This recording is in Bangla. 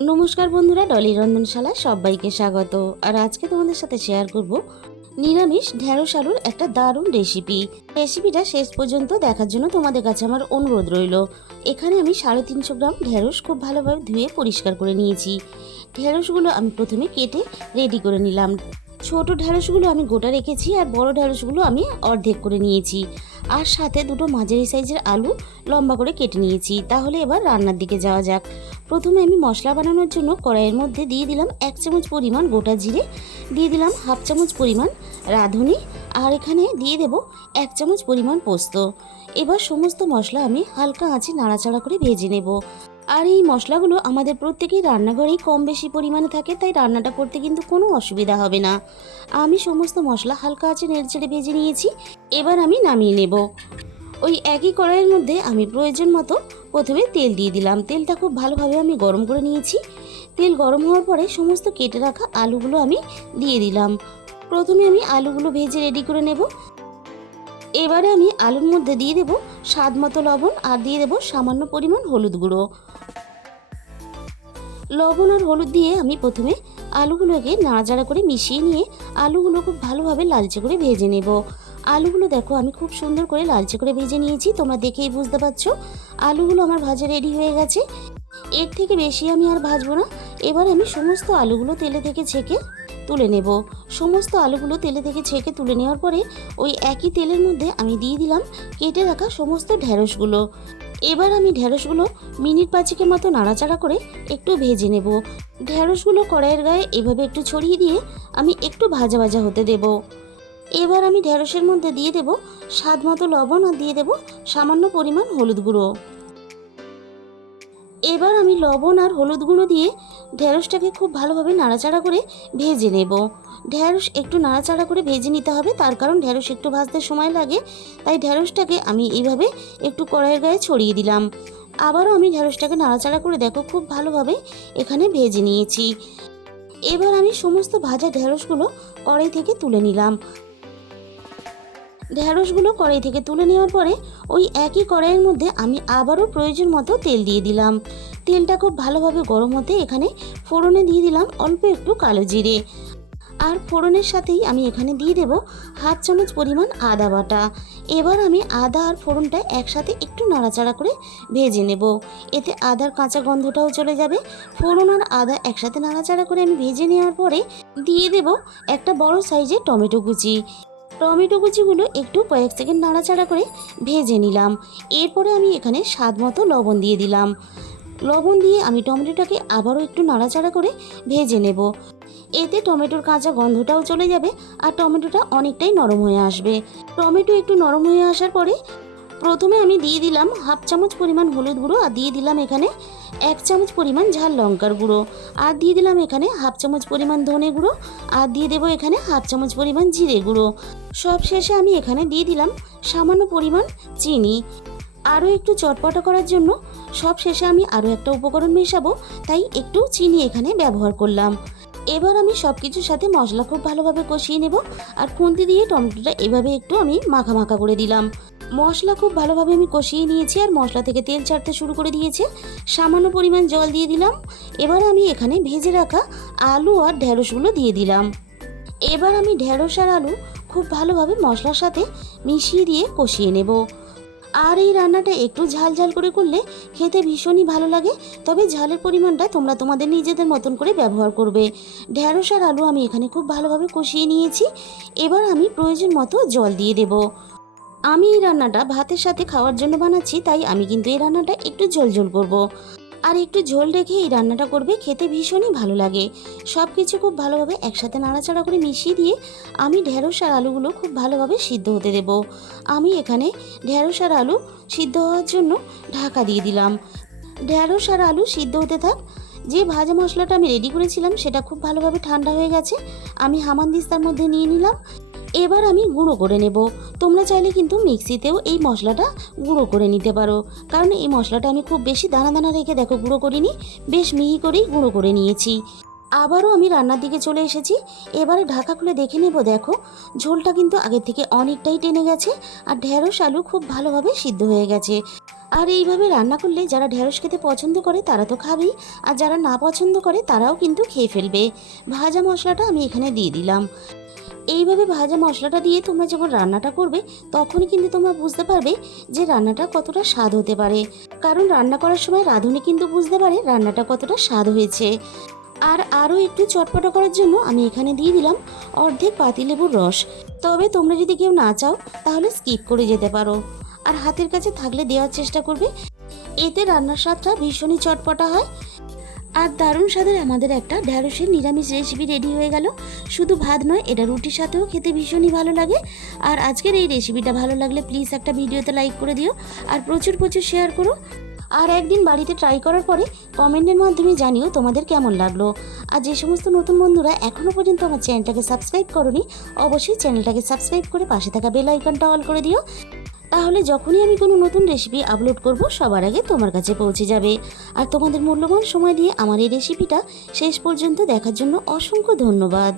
নমস্কার বন্ধুরা, ডলি রন্ধনশালায় সবাইকে স্বাগত। আর আজকে তোমাদের সাথে শেয়ার করব নিরামিষ ঢেঁড়স আলুর একটা দারুণ রেসিপিটা শেষ পর্যন্ত দেখার জন্য তোমাদের কাছে আমার অনুরোধ রইল। এখানে আমি 350 গ্রাম ঢেঁড়স খুব ভালোভাবে ধুয়ে পরিষ্কার করে নিয়েছি। ঢেঁড়সগুলো আমি প্রথমে কেটে রেডি করে নিলাম। ছোট ঢেঁড়সগুলো আমি গোটা রেখেছি আর বড় ঢেঁড়সগুলো আমি অর্ধেক করে নিয়েছি। আর সাথে দুটো মাঝারি সাইজের আলু লম্বা করে কেটে নিয়েছি। তাহলে এবার রান্নার দিকে যাওয়া যাক। প্রথমে আমি মশলা বানানোর জন্য কড়াইয়ের মধ্যে দিয়ে দিলাম 1 চামচ পরিমাণ গোটা জিরে, দিয়ে দিলাম 1/2 চামচ পরিমাণ রাঁধুনি, আর এখানে দিয়ে দেব 1 চামচ পরিমাণ পোস্ত। এবার সমস্ত মশলা আমি হালকা আঁচে নাড়াচাড়া করে ভেজে নেব। আর এই মশলাগুলো আমাদের প্রত্যেকেই রান্নাঘরেই কম বেশি পরিমাণে থাকে, তাই রান্নাটা করতে কিন্তু কোনো অসুবিধা হবে না। আমি সমস্ত মশলা হালকা আঁচে নেড়েচেড়ে ভেজে নিয়েছি। এবার আমি নামিয়ে নেব। ওই একই কড়াইয়ের মধ্যে আমি প্রয়োজন মতো প্রথমে তেল দিয়ে দিলাম। তেলটা খুব ভালোভাবে আমি গরম করে নিয়েছি। তেল গরম হওয়ার পরে সমস্ত কেটে রাখা আলুগুলো আমি দিয়ে দিলাম। প্রথমে আমি আলুগুলো ভেজে রেডি করে নেব। এবারে আমি আলুর মধ্যে দিয়ে দেব স্বাদ মতো লবণ, আর দিয়ে দেব সামান্য পরিমাণ হলুদ গুঁড়ো। লবণ আর হলুদ দিয়ে আমি প্রথমে আলুগুলোকে নাড়াচাড়া করে মিশিয়ে নিয়ে আলুগুলো খুব ভালোভাবে লালচে করে ভেজে নেব। আলুগুলো দেখো আমি খুব সুন্দর করে লালচে করে ভেজে নিয়েছি, তোমরা দেখেই বুঝতে পারছো। আলুগুলো আমার ভাজা রেডি হয়ে গেছে। এর থেকে বেশি আমি আর ভাজবো না। এবার আমি সমস্ত আলুগুলো তেলে থেকে ছেঁকে তুলে নেব। সমস্ত আলুগুলো তেলে থেকে ছেঁকে তুলে নেওয়ার পরে ওই একই তেলের মধ্যে আমি দিয়ে দিলাম কেটে রাখা সমস্ত ঢেঁড়সগুলো। এবার আমি ঢেঁড়সগুলো মিনিট 5 মতো নাড়াচাড়া করে একটু ভেজে নেব। ঢেঁড়সগুলো কড়াইয়ের গায়ে এভাবে একটু ছড়িয়ে দিয়ে আমি একটু ভাজা ভাজা হতে দেব। এবার আমি ঢেঁড়সের মধ্যে দিয়ে দেব স্বাদ মতো লবণ, আর দিয়ে দেব সামান্য পরিমাণ হলুদ গুঁড়ো। এবার আমি লবণ আর হলুদ গুঁড়ো দিয়ে ঢেঁড়সটাকে খুব ভালোভাবে নাড়াচাড়া করে ভেজে নেব। ঢেঁড়স একটু নাড়াচাড়া করে ভেজে নিতে হবে, তার কারণ ঢেঁড়স একটু ভাজতে সময় লাগে। তাই ঢেঁড়সটাকে আমি এইভাবে একটু কড়াইয়ের গায়ে ছড়িয়ে দিলাম। আবারও আমি ঢেঁড়সটাকে নাড়াচাড়া করে দেখো খুব ভালোভাবে এখানে ভেজে নিয়েছি। এবার আমি সমস্ত ভাজা ঢেঁড়সগুলো কড়াই থেকে তুলে নিলাম। ঢেঁড়সগুলো কড়াই থেকে তুলে নেওয়ার পরে ওই একই কড়াইয়ের মধ্যে আমি আবারও প্রয়োজন মতো তেল দিয়ে দিলাম। তেলটা খুব ভালোভাবে গরম হতে এখানে ফোড়নে দিয়ে দিলাম অল্প একটু কালো জিরে। আর ফোড়নের সাথেই আমি এখানে দিয়ে দেব 1/2 চামচ পরিমাণ আদা বাটা। এবার আমি আদা আর ফোড়নটা একসাথে একটু নাড়াচাড়া করে ভেজে নেব। এতে আদার কাঁচা গন্ধটাও চলে যাবে। ফোড়ন আর আদা একসাথে নাড়াচাড়া করে আমি ভেজে নেওয়ার পরে দিয়ে দেব একটা বড় সাইজের টমেটো কুচি। টমেটো কুচিগুলো একটু কয়েক সেকেন্ড নাড়াচাড়া করে ভেজে নিলাম। এরপরে আমি এখানে স্বাদ মতো লবণ দিয়ে দিলাম। লবণ দিয়ে আমি টমেটোটাকে আবারও একটু নাড়াচাড়া করে ভেজে নেব। এতে টমেটোর কাঁচা গন্ধটাও চলে যাবে আর টমেটোটা অনেকটাই নরম হয়ে আসবে। টমেটো একটু নরম হয়ে আসার পরে প্রথমে আমি দিয়ে দিলাম 1/2 চামচ পরিমাণ হলুদ গুঁড়ো, আর দিয়ে দিলাম এখানে 1 চামচ পরিমাণ ঝাল লঙ্কার গুঁড়ো, আর দিয়ে দিলাম এখানে 1/2 চামচ পরিমাণ ধনে গুঁড়ো, আর দিয়ে দেবো এখানে 1/2 চামচ পরিমাণ জিরে গুঁড়ো। সব শেষে আমি এখানে দিয়ে দিলাম সামান্য পরিমাণ চিনি। আরও একটু চটপটা করার জন্য সব শেষে আমি আরও একটা উপকরণ মেশাবো, তাই একটু চিনি এখানে ব্যবহার করলাম। এবার আমি সব কিছুর সাথে মশলা খুব ভালোভাবে কষিয়ে নেব। আর খুন্তি দিয়ে টমেটোটা এভাবে একটু আমি মাখা মাখা করে দিলাম। মশলা খুব ভালোভাবে আমি কষিয়ে নিয়েছি আর মশলা থেকে তেল ছাড়তে শুরু করে দিয়েছে। সামান্য পরিমাণ জল দিয়ে দিলাম। এবার আমি এখানে ভেজে রাখা আলু আর ঢেঁড়সগুলো দিয়ে দিলাম। এবার আমি ঢেঁড়স আর আলু খুব ভালোভাবে মশলার সাথে মিশিয়ে দিয়ে কষিয়ে নেব। আর এই রান্নাটা একটু ঝাল ঝাল করে করলে খেতে ভীষণই ভালো লাগে, তবে ঝালের পরিমাণটা তোমরা তোমাদের নিজেদের মতন করে ব্যবহার করবে। ঢেঁড়স আর আলু আমি এখানে খুব ভালোভাবে কষিয়ে নিয়েছি। এবার আমি প্রয়োজন মতো জল দিয়ে দেব। আমি এই রান্নাটা ভাতের সাথে খাওয়ার জন্য বানাচ্ছি, তাই আমি কিন্তু এই রান্নাটা একটু ঝোল ঝোল করব। আর একটু ঝোল রেখে এই রান্নাটা করবে, খেতে ভীষণই ভালো লাগে। সব কিছু খুব ভালোভাবে একসাথে নাড়াচাড়া করে মিশিয়ে দিয়ে আমি ঢেঁড়স আর আলুগুলো খুব ভালোভাবে সিদ্ধ হতে দেব। আমি এখানে ঢেঁড়স আর আলু সিদ্ধ হওয়ার জন্য ঢাকা দিয়ে দিলাম। ঢেঁড়স আর আলু সিদ্ধ হতে থাক। যে ভাজা মশলাটা আমি রেডি করেছিলাম সেটা খুব ভালোভাবে ঠান্ডা হয়ে গেছে। আমি হামানদিস্তার মধ্যে নিয়ে নিলাম। এবার আমি গুঁড়ো করে নেব। তোমরা চাইলে কিন্তু মিক্সিতেও এই মশলাটা গুঁড়ো করে নিতে পারো, কারণ এই মশলাটা আমি খুব বেশি দানা দানা রেখে দেখো গুঁড়ো করিনি, বেশ মিহি করেই গুঁড়ো করে নিয়েছি। আবারও আমি রান্নার দিকে চলে এসেছি। এবারে ঢাকা খুলে দেখে নেব। দেখো ঝোলটা কিন্তু আগের থেকে অনেকটাই টেনে গেছে আর ঢেঁড়স আলু খুব ভালোভাবে সিদ্ধ হয়ে গেছে। আর এইভাবে রান্না করলে যারা ঢেঁড়স খেতে পছন্দ করে তারা তো খাবেই, আর যারা না পছন্দ করে তারাও কিন্তু খেয়ে ফেলবে। ভাজা মশলাটা আমি এখানে দিয়ে দিলাম। এইভাবে ভাজা মশলাটা দিয়ে তোমরা যখন রান্নাটা করবে তখনই কিন্তু তোমরা বুঝতে পারবে যে রান্নাটা কতটা স্বাদ হতে পারে। কারণ রান্না করার সময় রাঁধুনি কিন্তু বুঝতে পারে রান্নাটা কতটা স্বাদ হয়েছে। আর আরও একটু চটপটা করার জন্য আমি এখানে দিয়ে দিলাম অর্ধেক পাতিলেবুর রস। তবে তোমরা যদি কেউ না চাও তাহলে স্কিপ করে যেতে পারো, আর হাতের কাছে থাকলে দেওয়ার চেষ্টা করবে। এতে রান্নার স্বাদটা ভীষণই চটপটা হয়। আর দারুণ স্বাদের আমাদের একটা ঢ্যাঁড়সের নিরামিষ রেসিপি রেডি হয়ে গেল। শুধু ভাত নয়, এটা রুটির সাথেও খেতে ভীষণই ভালো লাগে। আর আজকের এই রেসিপিটা ভালো লাগলে প্লিজ একটা ভিডিওতে লাইক করে দিও আর প্রচুর প্রচুর শেয়ার করো। আর একদিন বাড়িতে ট্রাই করার পরে কমেন্টের মাধ্যমে জানিও তোমাদের কেমন লাগলো। আর যে সমস্ত নতুন বন্ধুরা এখনও পর্যন্ত আমার চ্যানেলটাকে সাবস্ক্রাইব করোনি, অবশ্যই চ্যানেলটাকে সাবস্ক্রাইব করে পাশে থাকা বেল আইকনটা অল করে দিও। তাহলে যখনই আমি কোনো নতুন রেসিপি আপলোড করব সবার আগে তোমার কাছে পৌঁছে যাবে। আর তোমাদের মূল্যবান সময় দিয়ে আমার এই রেসিপিটা শেষ পর্যন্ত দেখার জন্য অসংখ্য ধন্যবাদ।